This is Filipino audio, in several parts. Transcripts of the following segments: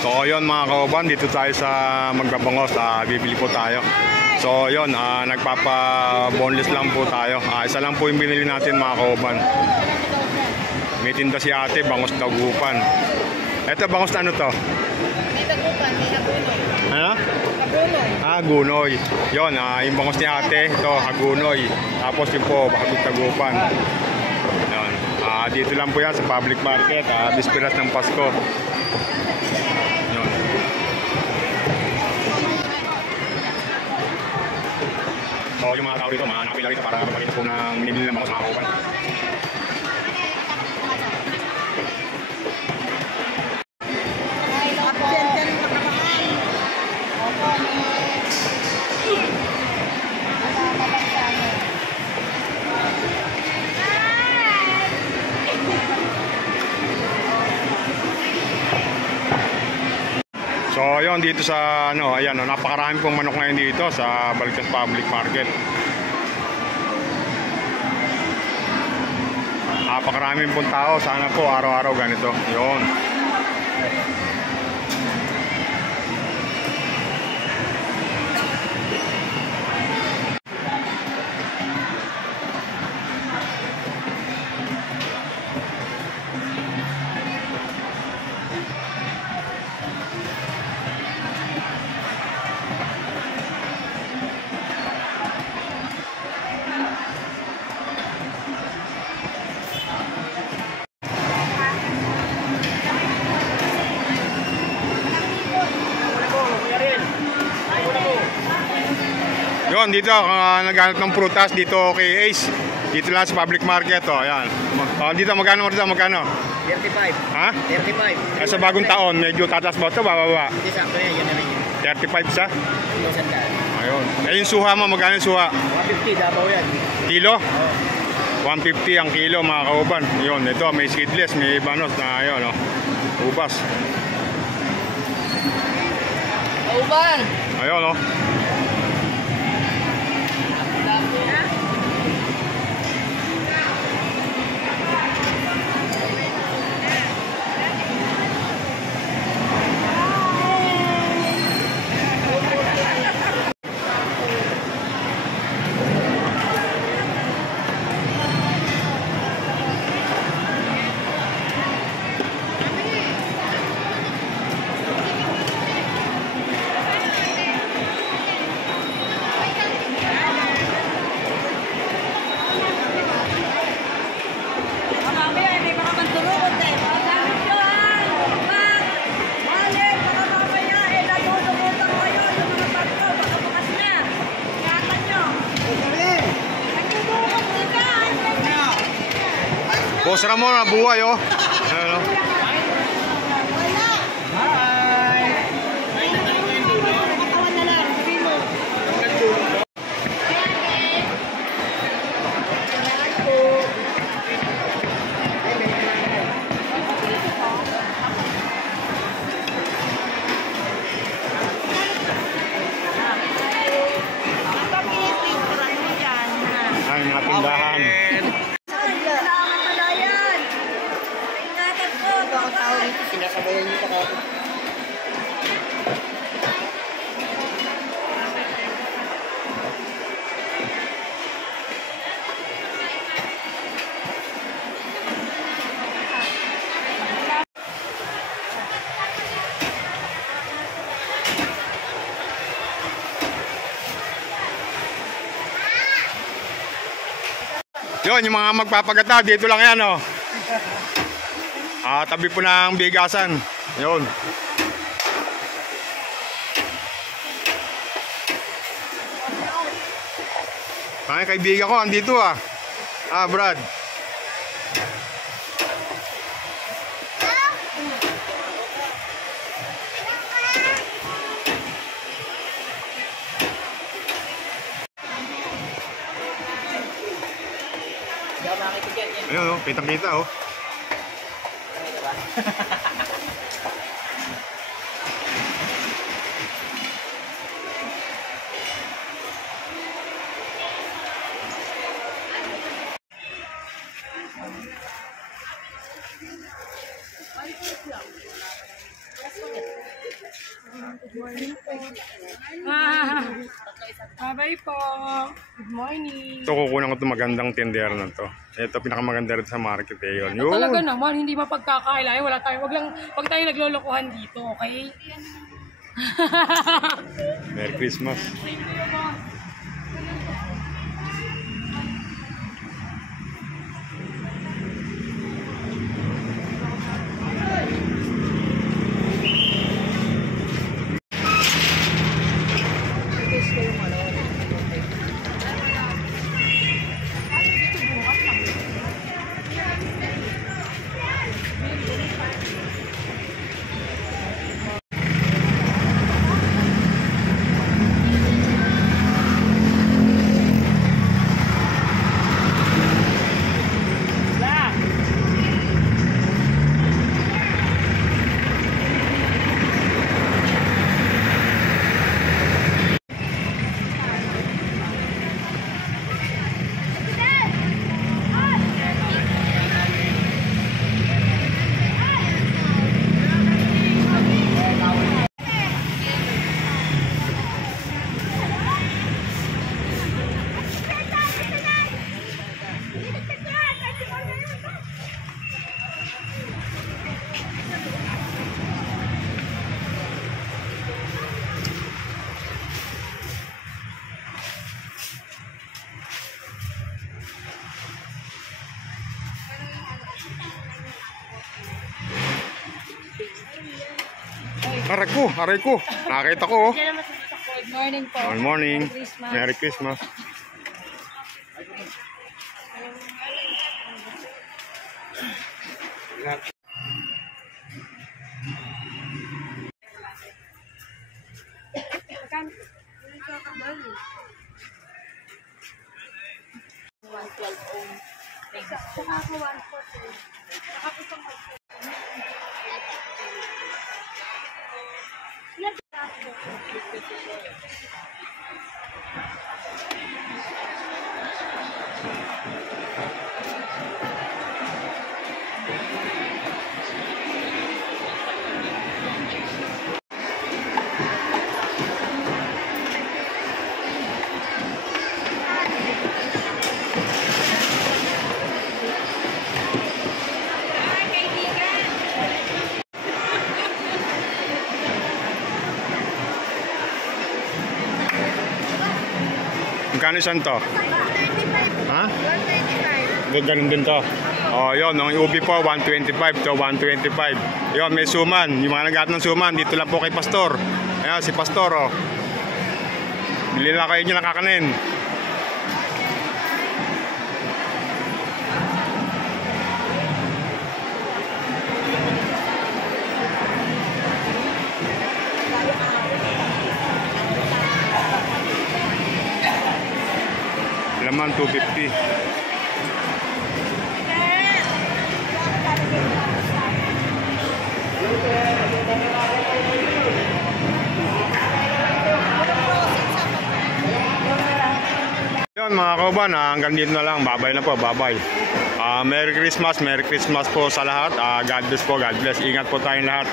So yun mga kauban, dito tayo sa Magbabangos, bibili po tayo. So yun, nagpapa-boneless lang po tayo. Isa lang po yung binili natin mga kauban. May tinda si ate, bangos dagupan. Ito, bangos na ano to? May dagupan, may hagunoy. Ano? Hagunoy. Hagunoy. Yun, yung bangos ni ate, ito, hagunoy. Tapos yun po, dagupan. Yun. Dito lang po yan sa public market, bisperas ng Pasko. Yun. So yung mga tao dito, mga nakapila rito para kapagin po ng minibili ng bangos mga kauban. So yun, dito sa ayan, napakarami pong manok ngayon dito sa Balagtas Public Market. Napakarami pong tao, sana po araw-araw ganito. Yun. Yun, dito naghanap ng prutas dito kay Ace. Dito lang sa public market, ayan. Dito magkano dito, magkano? 35. Ha? 35. Sa bagong taon, medyo tatas ba ito, bababa? Hindi sakto yan, yun na rin yun. 35 sa? 1,000. Ayun. Yung suha mo, magkano yung suha? 150, dabaw yan. Kilo? Oo. 150 ang kilo mga kauban. Yun, ito may seedless, may banos na ayun, ubas. Kauban! Ayun, Boss Ramon, buhay Ayan, Ay, mga tindahan. Sinasabayan niyo pa ako. Yun, yung mga magpapagata, dito lang yan, tabi po ng bigasan. Yun. Ay, kaibigan ko, andito Brad. Ayun, kitang-kita Bye po. Good morning. Ito, kukunan ko ito magandang tindera na to. Ito, pinakamaganda rin sa market eh, yun. Yun. Talaga naman, hindi mapagkakailangan. Wag tayo naglolokohan dito, okay? Merry Christmas. Aray ko. Nakakita ko oh. Good morning po. Good morning. Merry Christmas. Merry Christmas. Magkano isang to? Ha? 125. Ganun din to. Oh, yun. Ang ubi po, 125 to 125. Yun, may suman. Yung mga naghahanap ng suman, dito lang po kay Pastor. Ayan, si Pastor, oh. Bili na kayo nyo nakakanin. Laman 250. Yun mga kauban, hanggang dito na lang. Babay na po, babay. Merry Christmas po sa lahat. God bless po, God bless. Ingat po tayong lahat.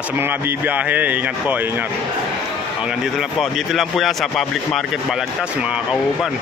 Sa mga bibiyahe, ingat po, ingat. Hanggang dito lang po. Dito lang po yan sa public market Balagtas mga kauban.